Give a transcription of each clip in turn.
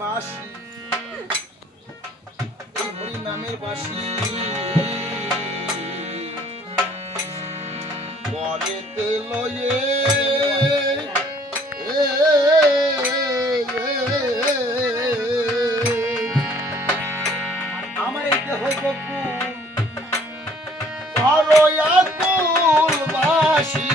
বাসি হরি নামের বাসি বলেতে লয়ে আমার এই দেহ বকুল করয়াকুল বাসি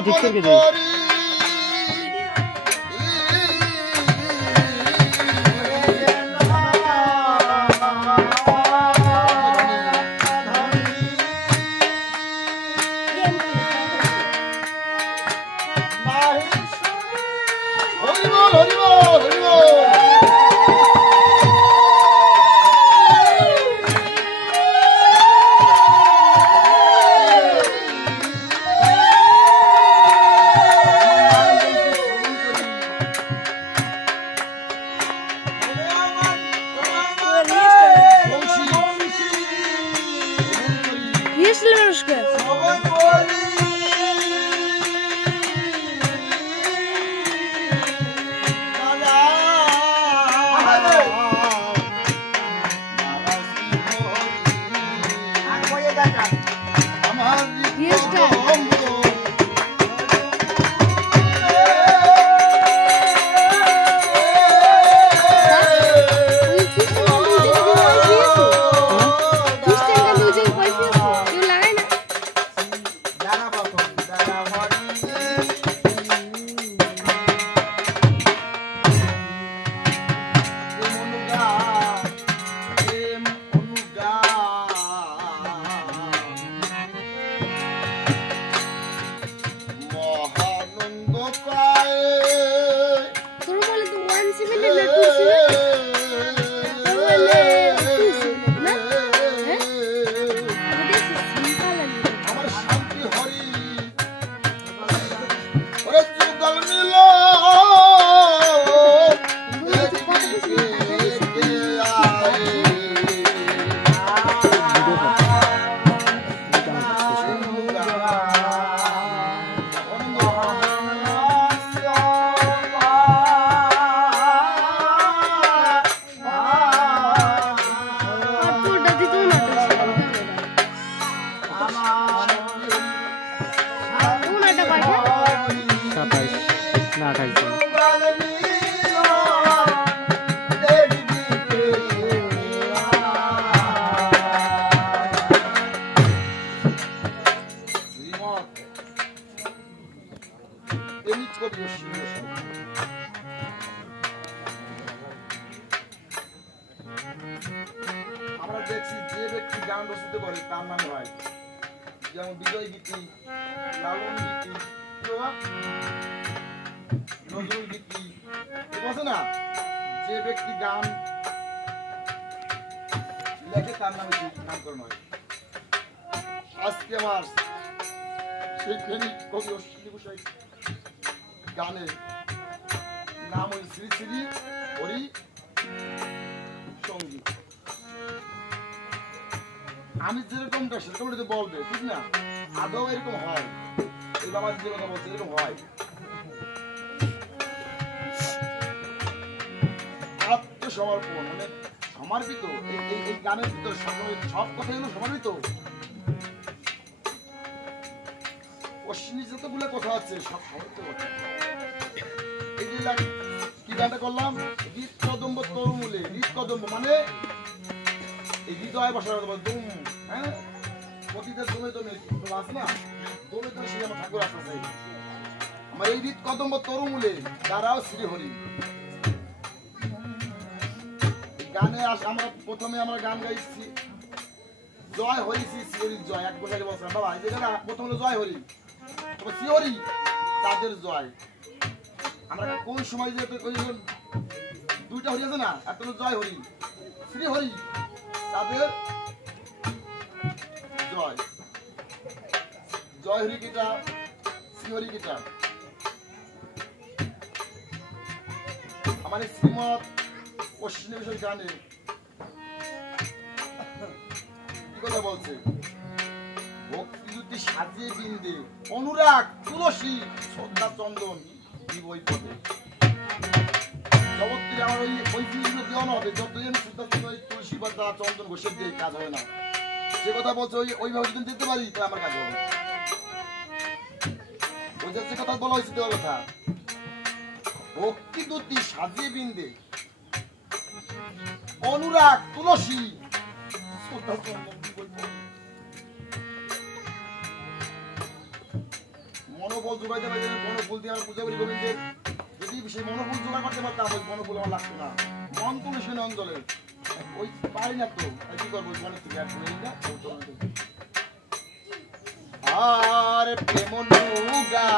ঠিক করে দেই গান রচিত করে তার নামে হয়, যেমন বিজয় গীতি, লালন গীতি, নজরুল গীতি, আছে না? যে ব্যক্তি গান লেখে তার নামে নামকরণ হয়। আজকে আমার সেই প্রেমিক কবি অশ্বিনী ঘোষাই গানের নাম ওই শ্রী শ্রী হরি সঙ্গীত। আমি যেরকমটা সেরকম বলবে, ঠিক না? আদৌ এরকম হয়, এই বাবা যে কথা বলছে এরকম হয়। আত্মসমর্পণ মানে সমর্পিত, এই গানের ভিতরে সব কথাগুলো সমর্পিত। অশ্বিনী যতগুলো কথা আছে সব সমর্পিত কথা। এই যে কি গানটা করলাম, হৃদ কদম্ব তরুমূলে, হৃদ কদম্ব মানে এই হৃদয় বসার দুম, হ্যাঁ, পতিদের দমে দমে আছে না, দমে দমে সেই আমার ঠাকুর আসা চাই। আমার এই হৃদ কদম্ব তরুমূলে তারাও শ্রীহরি। গানে আমরা প্রথমে আমরা গান গাইছি জয় হরি শ্রী শ্রীহরি জয়, এক বছর বলছিলাম বাবা এই জায়গাটা প্রথম হলো জয় হরি, তারপর শ্রীহরি তাদের জয়। আমরা কোন সময় যে দুইটা হরি আছে না, একটা হলো জয় হরি, শ্রীহরি তাদের জয়। জয় হরি কিটা, শ্রীহরি কিটা। আমার শ্রীমৎ অশ্বিনী ঘোষের গানে কি কথা বলছে, ভক্তি যদি সাজিয়ে বিন্দে, অনুরাগ তুলসী শ্রদ্ধা চন্দন দিবই পদে। জগৎ আমার ওই জিনিসগুলো দেওয়ানো হবে, যতই আমি শ্রদ্ধা চন্দন তুলসী বা চন্দন ঘোষের দিয়ে কাজ হবে না। যে কথা বলছে ওইভাবে যদি দিতে পারি তাহলে আমার কাজ হবে। ওদের যে কথা বলা হয়েছে দেওয়ার কথা, ভক্তি দুটি সাজিয়ে বিন্দে, অনুরাগ তুলসী মনোবল যোগাইতে পারি, মনোবল দিয়ে আমরা পূজা করি গোবিন্দের। যদি সেই মনোবল জোগাড় করতে পারতাম, ওই মনোবল আমার লাগতো না। মন তুলসী অঞ্চলে ওই পারি না তো, কি করবো মনে থেকে আর প্রেম নৌগা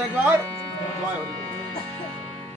দেখবার জয় হরি বল।